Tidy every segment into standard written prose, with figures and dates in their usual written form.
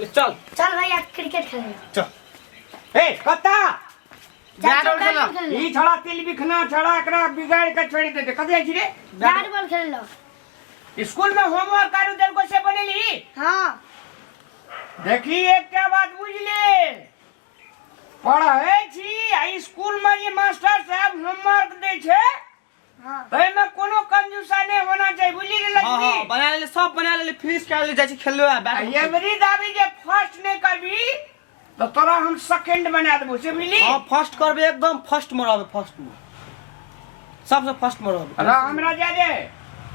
चल चल भाई आज क्रिकेट खेलेंगे। चल ए कत्ता बैट बॉल खेला खेल ई छड़ा तिल बिखना छड़ा एकरा बिगाड़ के छोड़ दे कते आई छी रे बैट बॉल खेल लो। स्कूल में होमवर्क करू देल को से बनेली। हां देखी एक क्या बात बुझ ले पढ़े छी आई स्कूल में ये मास्टर साहब होमवर्क दे छे। हां तै में कोनो कंजूसा नहीं होना चाहिए बुझली रे लक्ष्मी। हां बना ले सब बना ले फिनिश कर ले जाई छी खेललो बैट एवरी दाबी जे फर्स्ट नहीं करबी तो तोरा हम सेकंड बना देबो से बुझली। हां फर्स्ट करबे एकदम फर्स्ट मराबे फर्स्ट में सबसे फर्स्ट मराबे अरे हमरा जा दे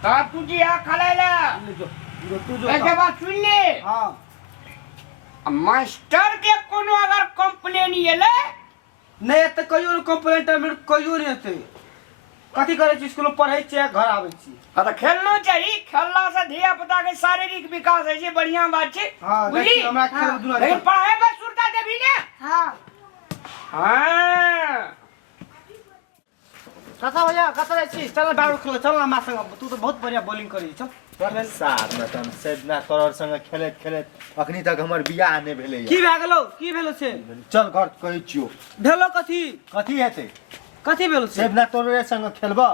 ता तू जी आ खलाला जो तू जो एक बात सुन ले। हां मास्टर के कोनो अगर कंप्लेन येले नहीं त कहियो कंप्लेंट में कहियो नहीं हेते कथि करे छी स्कूल में पढ़ै छी घर आबै छी। अरे खेलना चाहिए खेलना से धिया पुता के शारीरिक विकास है जे बढ़िया बात छै। हां बुझली हमरा खेल दुना लेकिन पढ़ाई पर सुरता देबी ने। हां हां कथा भैया कथा रह छी चल बैट खेल चल ना मां संग तू तो बहुत बढ़िया बॉलिंग करी छ साथ में तम से ना तोर संग खेलत खेलत अखनी तक हमर बियाह नै भेलै की भए गेलो से चल घर कहै छियो भेलो कथि कथी हेतै कथि भेलो से सेब ना तोरे संग खेलबा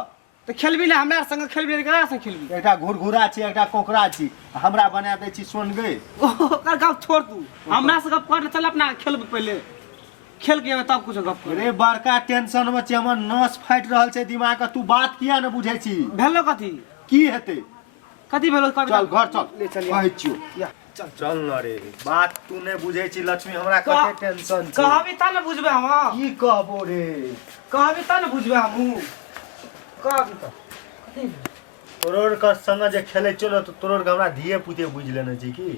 तो खेलबी ले हमरा संग खेलबी केकरा संग खेलबी एकटा घुरघुरा छी एकटा कोकरा छी हमरा बना दै छी सोन गए ओकर गप छोड़ तू हमरा से गप कर चल अपना खेलब पहले खेल के तब कुछ गप कर रे बड़का टेंशन में छी हमर नस फाइट रहल छै दिमाग का तू बात किया न बुझै छी भेलो कथि की हेतै कथि भेलो चल घर चल ले चलिए कहै छियो या चल चल न रे बात तू नै बुझै छी लक्ष्मी हमरा कते टेंशन छै कहबी त न बुझबे हम की कहबो रे कहबी त न बुझबे हमहू कहबी त कथि तोरोर का संग जे खेलै चलो तो तोरोर का हमरा धिये पुते बुझ लेना छै की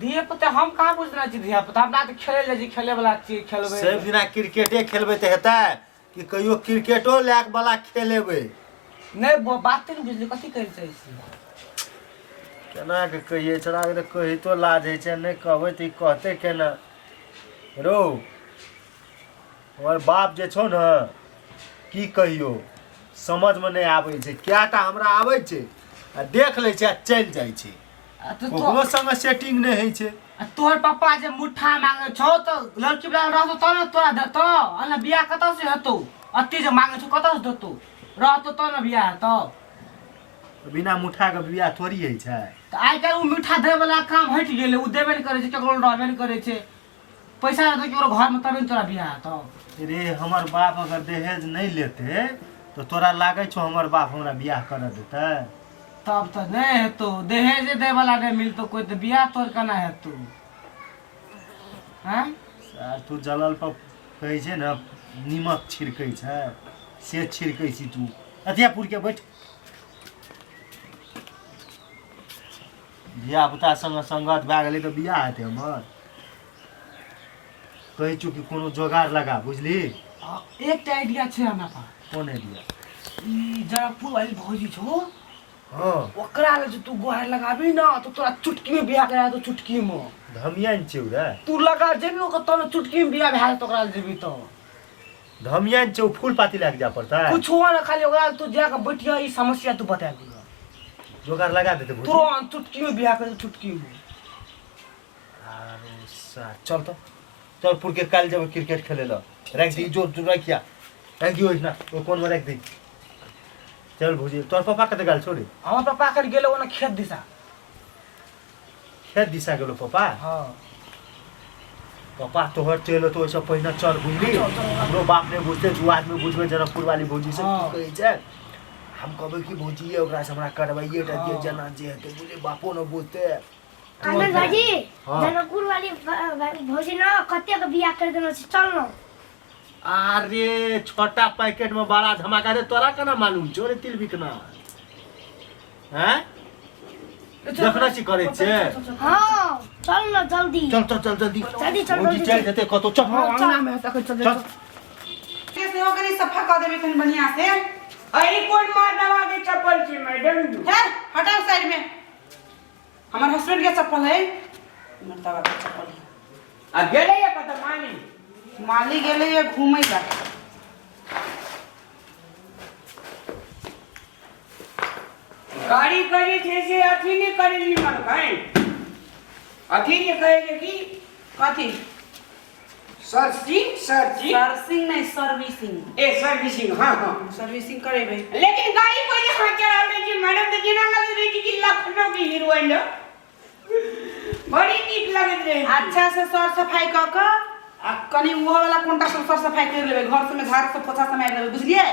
दिए पते हम कहां बुझना छी दिया पता हमरा त खेले ले जी खेले वाला छी खेलबे सब दिना क्रिकेटे खेलबै त हेतै कि कहियो क्रिकेटो लैक वाला खेलेबै नहीं वो बात नहीं बुझली कथि कहै छै केना के कहिए छोड़ा के कहि तो लाज है छै नहीं कहबै त कहते केना रो हमर बाप जे छौ न की कहियो समझ में नहीं आबै छै क्याटा हमरा आबै छै आ देख लै छै आ चल जाइ छै ओकरो संग सेटिंग नहीं है छै तोहर पापा जे मुठ्ठा मांगे छौ तो लड़की वाला रहतो त न तोरा देतो अन बियाह कत से हेतौ अत्ते जे मांगे छौ कत से देतो रहतो त न बियाह हेतौ बिना मुठा के बियाह थोड़ी है छै त आइ काल उ मीठा दे वाला काम हट गेले उ देबे न करे छै केकरो रहबे न करे छै पैसा रहतो केकरो घर में तबे तोरा बियाह हेतौ रे हमर बाप अगर दहेज नहीं लेते तो तोरा लागे छौ हमर बाप हमरा बियाह कर देतै तब त नहीं हेतौ दहेज दे वाला नहीं मिलतो कोई त बियाह तोर केना हेतौ हैं सर तू जलल पर कहै छै न नीमक छिड़कै छै से छिड़कै छी तू अथियापुर के बैठ धिया पुता संग संगत भए गेलै तऽ बियाह हेतै हमर कहै छु कि कोनो जोगाड़ लगा बुझली एक आइडिया छै हमरा पास कोन आइडिया ई जनकपुर वाली भौजी छौ हाँ ओकरा ले जे तू गोहार लगाबी ना तो तोरा चुटकी में बियाह करा दो चुटकी में धमियान छै रे तू लगा जेबी ओकर तने चुटकी में बियाह भए तो ओकरा ले जेबी तो धमियान छै फूल पाती लग जा पड़ता है कुछ हो ना खाली ओकरा तू जाके बैठिया ई समस्या तू बता दे जोगाड़ लगा देते बुझली तुरंत चुटकी में बियाह कर चुटकी में अरे सा चल तो चल पुर के काल जब क्रिकेट खेले ला रख दी जोर जोर रखिया रख दियो ना वो कौन में रख दी चल भुजी तोर पापा कते गाल छोड़ी हमर पापा कर गेलो ओना खेत दिशा खेत दिशा गेलो पापा हां पापा तोहर चलो तो सब पहिना चल बुझली हमरो बाप ने बुझते तू आदमी बुझबे जनकपुर वाली भौजी से की कहै छै हम कहबै कि भौजी है ओकरा से हमरा करवाइए टा दिए जना जे हेतै बुझे बापो न बुझते आनंद भाजी जनकपुर वाली भौजी ना कते के बियाह कर देना छै चल ना अरे छोटा पैकेट में बड़ा धमाका दे तोरा केना मालूम छौ रे तिल बिकना हैं देखना छी करे छे हां चल ना जल्दी चल चल चल जल्दी जल्दी चल भौजी जल्दी चल जते कतो चल अंगना में तक चल चल कैसे हो करी सफा कर देबे कनी बढ़िया से अरे कौन मार दवा के चप्पल छी मैडम जी है हटाओ साइड में हमार हस्बैंड के चप्पल है हमर दवा के चप्पल है आ गेले ये कत मानी माली गेले ये घूमै जा गाड़ी करी थे से अथी नहीं करेली मन भाई अथी जे कहे जे की कथी सर्चिंग सर्विसिंग नहीं सर्विसिंग ए सर्विसिंग हाँ हाँ सर्विसिंग करेबे। लेकिन गाड़ी कोई हाँ चला रही जी मैडम तो जिना लग रही थी कि लखनऊ की हीरोइन है बड़ी नीक लगत रही अच्छा से सर सफाई क के आ कनी वो वाला कोंटा से सर सफाई कर लेबे घर से में झाड़ से पोछा से मार लेबे बुझलिए।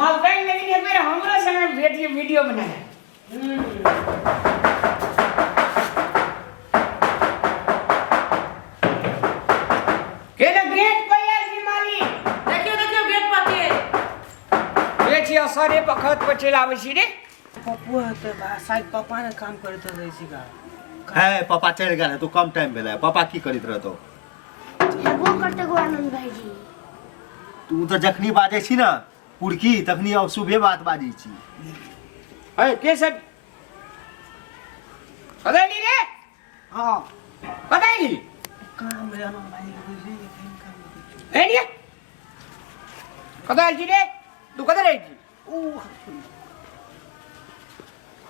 मलकाई लेकिन एक बार हमरा संगे भेटिए वीडियो बनाए के ना गेट पर यार की माली देखियो गेट पर के बेचिया सारे पखत पर चलावे छी रे पप्पू तो शायद पापा ने काम करते रहे सीगा है पापा चल गया तो कम टाइम भेला पापा की करित रहतो लगो करते गो आनंद भाईजी तू तो जखनी बाजे छी ना पुरकी तखनी अब सुबह बात बाजी छी ए के सब कदाली रे हां कदाली काम रे ना भाई बुझली ए रे कदाल जी रे तू कदर है जी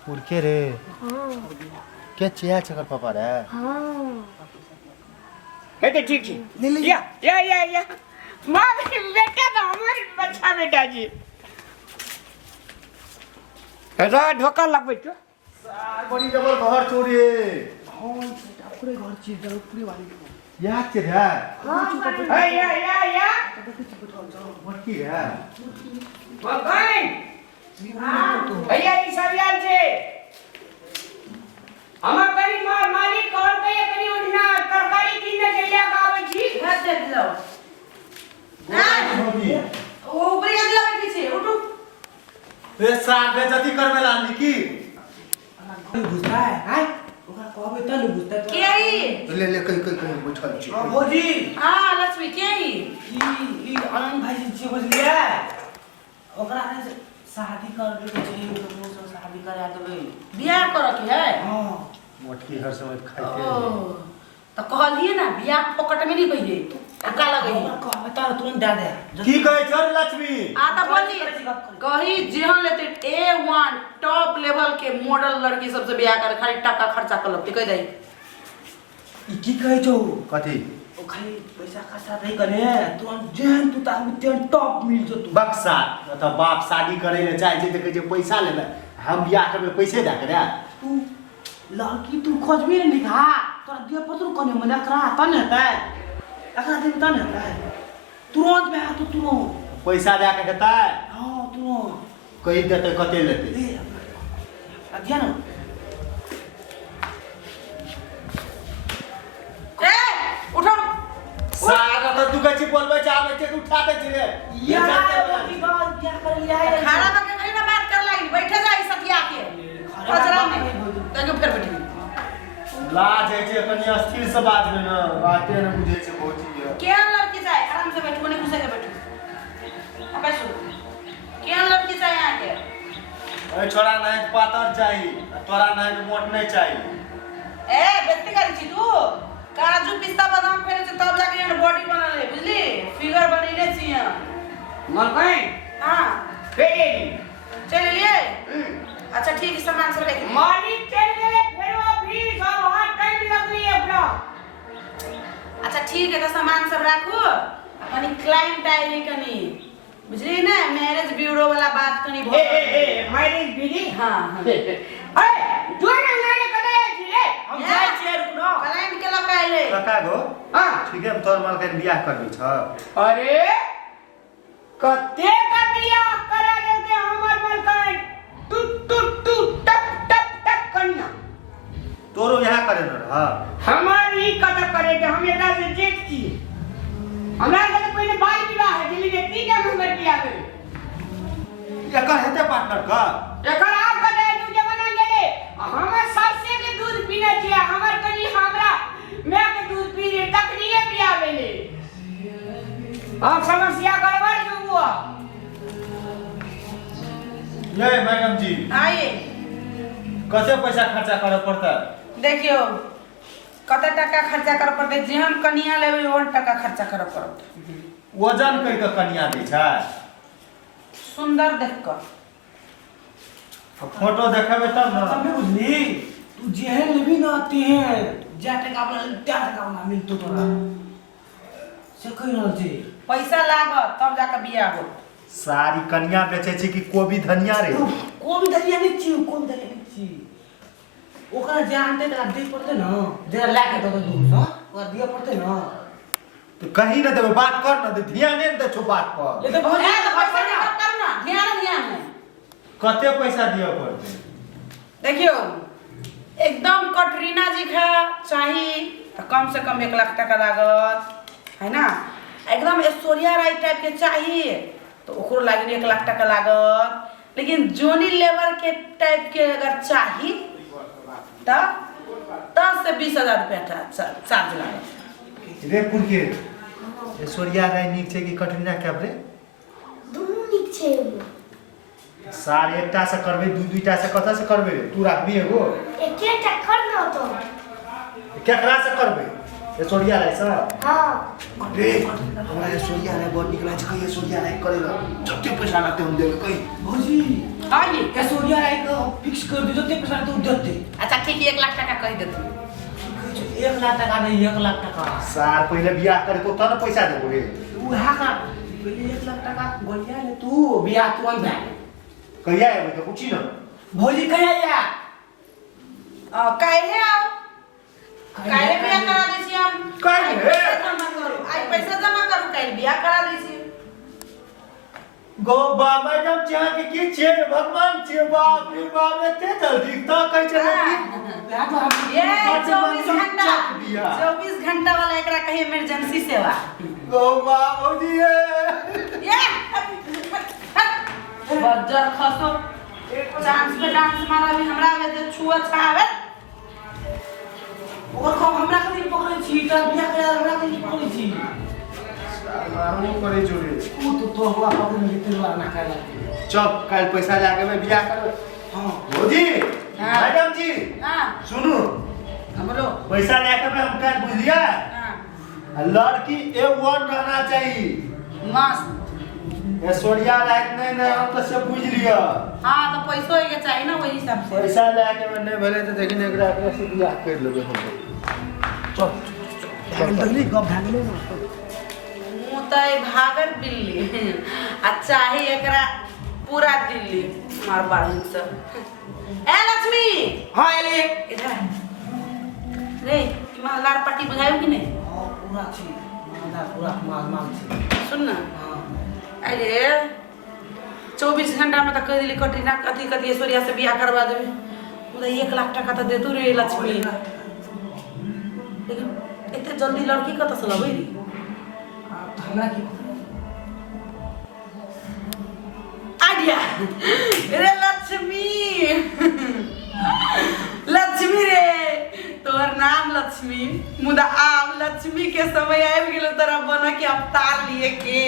पुरके रे हां के चिया चकर पापा रे हां है तो ठीक छी या मां बेटा तो हमारे बच्चा बेटा जी ऐसा ढोका लगबे तो सार बड़ी डबल घर चोरी हां बेटा पूरे घर चीज पूरी वाली या के रे हां ए या मटकी रे मकाई भैया ई सब यार छे हमर करी मालिक कॉल पे करी उठना तरकारी किने चलिया आवे छी घर दे दिलो मोदी ओ ऊपर अगला बैठी छे उठो ए साग जति करबे लानी की बुझता है हां ओकरा कहबे त न बुझता तो के आई ले कहीं बैठल छी हां भौजी हां लक्ष्मी के आई ई आनंद भाई जी बुझलिए ओकरा ने शादी कर के चाहिए तो वो शादी करा देबे बियाह कर के है। हां मटकी हर समय ओ खाइते तो कहलिए ना बियाह पकड़ में नहीं कहिए का लगे कहबे त तुरंत दे दे की कहे छ लक्ष्मी आता बोली कही जेहन लेते A1 टॉप लेवल के मॉडल लड़की सबसे बियाह कर खाली टका खर्चा कर लगते कह जाई ई की कहे छौ कथी ओ खाली पैसा खर्चा नहीं करे तुरंत जेहन तू ता तेन टॉप मिल जतो बक्सा तो बाप शादी करे ले चाहे जे देखे जे पैसा लेबे हम बियाह करबे पैसे दे के रे तू लड़की तू खोजबी नहीं लिखा तोरा दिया पत्र कोने मना करा तन हेतै एकरा दिन तन हेतै तुरंत में आ तू तुरंत पैसा दे के देतै हां तुरंत कहि देतै कते लेतै ए अध्ययन ए उठो साग तो तू कछि बोलबे चाहबे के उठा दे छी रे या मोटी बात क्या कर लिया है खाना बके कहीं ना बात कर लगी बैठे जाई सतिया के खजरा में तके फिर बैठी लाज है जे कनी अस्थिर से बात में ना बाते न बुझे छै बहुत ही के लड़की जाए आराम से बैठो नहीं घुसे के बैठो अब बैठो के लड़की जाए यहां के ए छोरा नहीं पातर चाहिए तोरा नहीं मोट नहीं चाहिए ए बेटी करी छी तू काजू पिस्ता बादाम फेरे छ तब जाके एहन बॉडी बनल है बुझली फिगर बनैले छी यहां मलकाई हां फेरे चल लिए अच्छा ठीक है सामान सब रख मालिक चल गए फिर ऑफिस अब वहां टाइम लगली अपना अच्छा ठीक है तो सामान सब रखो कनी क्लाइंट आइले कनी बुझली ना मैरिज ब्यूरो वाला बात कनी ए मैरिज बिली हां ए तू ना नाले कदे छी रे हम जाय छियै रुको न क्लाइंट के लग आइले कका गो हां ठीक है तोर माल के बियाह करबी छ अरे कते का बियाह करा देते हमर मलकाई टू टक टक टक करना तोरो यहाँ करे न रहा हमार ही कदा करे के हम एकरा से जेठ छी हमरा के तो पहले बाल विवाह है दिल्ली में 3 नंबर की आवे एकर हेते पार्टनर का एकर आ कदे तू जे बना गेले हमर सासे के दूध पीना छिया हमर कनी हमरा मैं के दूध पी रे तकनिए पियावे ले अब समस्या गड़बड़ जो हुआ ये मैडम जी आइए कते पैसा खर्चा करे पड़ता देखियो कते टका खर्चा कर पड़ते जेहन कनिया लेबे ओहन टका खर्चा कर पड़ते वजन कर के कनिया दे छै सुंदर देख कर फोटो देखेबे तब ना। हमें बुझली तू जेहन लेबी ना तेहन जा टका वाला त्या टका वाला मिलतो तोरा से कहि रहल छी। पैसा लागत तब जाके बियाह हो। सारी कन्या बेचे छी कि कोबी धनिया रे? कोन धनिया नहीं छी, कोन धनिया नहीं छी। ओकरा जानते तरा दे पड़ते ना, जरा लाके दो दूर से ओकरा दिया पड़ते ना। तो कहीं न देबे, बात कर न दे, ध्यान नहीं दे छो बात पर। ये तो बहुत ए तो पैसा निकाल कर ना, ध्यान है। कते पैसा दिया पड़ते? देखियो एकदम कटरीना जी का चाहिए तो कम से कम 1 लाख टका लागत है ना। एकदम ऐश्वर्या राय टाइप के चाहिए तो ओकरो लागी 1 लाख टका लागत। लेकिन जोनी लेवर के टाइप के अगर चाहिए तब 10 से 20,000 रुपया चार्ज लागत। रे पुरके ऐश्वर्या राय नीक छै कि कटरीना कैफ रे? दुनू नीक छै। सार एकटा से करबे, दूटा से कथा से करबे रे? तू राखबी एगो एकेटा कर न तो केकरा से करबे? ऐश्वर्या राय से? हां रे हमरा ऐश्वर्या राय बहुत निक लागे छै, कहिए ऐश्वर्या राय करे ला जते पैसा लागते हम देबे कहि। भौजी आइए ऐश्वर्या राय को फिक्स कर दे, जते पैसा तू देते। अच्छा ठीक है 1 लाख टका कह देती। 1 लाख टका नहीं, 1 लाख टका। सार पहले बियाह करे तो तब पैसा देबो रे। तू है का पहले 1 लाख टका गोलिया ले तू बियाह तुरंत है। कहिया एबे तो पूछी न। भौजी कहिया या? काहे आओ काहे बियाह करा दै छी हम। काहे? जमा करू आई पैसा जमा करू काहे बियाह करा दै छी। गो बाबा जब चाह के छे भगवान छे, बाप रे बाप एते जल्दी त कहै छै कि ये 24 घंटा वाला एकरा कहीं इमरजेंसी सेवा। गो बाबू जी ये बज्जर खसो चांस पे डांस मारा भी हमरा में जे छुआ छावे ओकर को हमरा कहीं पकड़ै छी, त बियाह करे हमरा कहीं पकड़ै छी। मारमो करे जोरे। तू तो हुआ पकड़ में तेलवा ना करे। चल कल पैसा लाके मैं बियाह करबे। हां भौजी हाँ। मैडम जी हां सुनू, बोलो। पैसा लाके मैं हम कल बुझलिया हां लड़की A1 रहना चाहिए। मस्त। ऐश्वर्या राय नहीं नहीं हम तो सब बुझ लिया। हां तो पैसो के चाहिए ना वही हिसाब से। पैसा लाके मैं नहीं भेले तो देखिन एकरा से बियाह कर लेबे हम। चल जल्दी गप भागले ना। मुतई भागर दिल्ली आ चाहे एकरा पूरा दिल्ली मार बाड़न से। ए लक्ष्मी हां एले इधर रे इमा लार पट्टी बुझायो कि नहीं? हां पूरा छी, मादा पूरा माल छी। सुन ना हां अरे 24 घंटा में तो कह दिली कटरीना कथी ऐश्वर्या से बियाह करवा देबे। मुदा 1 लाख टका तो देतू रे लक्ष्मी। लेकिन इतने जल्दी लड़की कत से लबै रे? हमरा की आइडिया रे लक्ष्मी लक्ष्मी रे तोहर नाम लक्ष्मी मुदा आब लक्ष्मी के समय आबि गेलो तोरा बना के अवतार लिए के।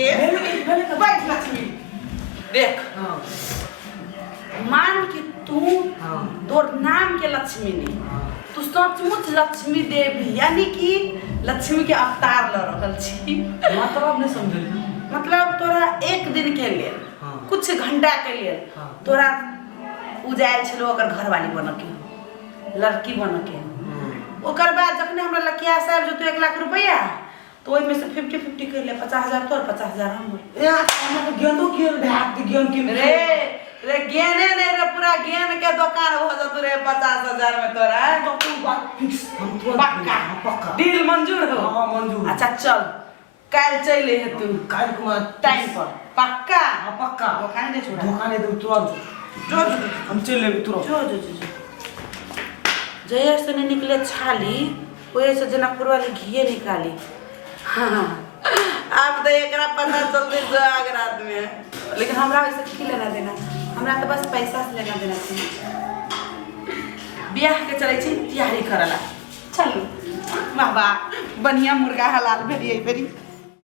बैठ लक्ष्मी देख। हां मान के तू हां तोर नाम के लक्ष्मी नहीं, तू सचमुच लक्ष्मी देवी यानी कि लक्ष्मी के अवतार ल रहल छी। मतलब नहीं समझली। मतलब तोरा एक दिन के लिए हाँ। कुछ घंटा के लिए हाँ। तोरा उजाइल छलो ओकर घरवाली बन के लड़की बन के। ओकर बाद जखने हमरा लकिया साहब जो 1 लाख रुपया तो ओइ में से 50-50 कर ले 50,000 तोर 50,000 हमर। ए हमरा तो ज्ञान तो किए भाग ज्ञान के रे गेने ने रे पूरा गेन के दुकान हो जत रे 50,000 में तोरा। तो तू बात फिक्स हम तुरंत पक्का पक्का डील मंजूर हो? हां मंजूर। अच्छा चल कल चले है तू काल को टाइम पर पक्का। हां पक्का दुकान दे छोड़ा दुकाने दे तुरंत जो हम चल लेबे तुरंत। जो जय से नहीं निकले छाली ओए से जनकपुर वाली घी निकाली। हाँ अब तो एकरा पता चलते जाग रात में। लेकिन हमरा वैसे की लेना देना, हमरा तो बस पैसा से लेना देना चाहिए। ब्याह के चले छी तैयारी करला चल वाह वाह बढ़िया मुर्गा हलाल भेलिए बेरी।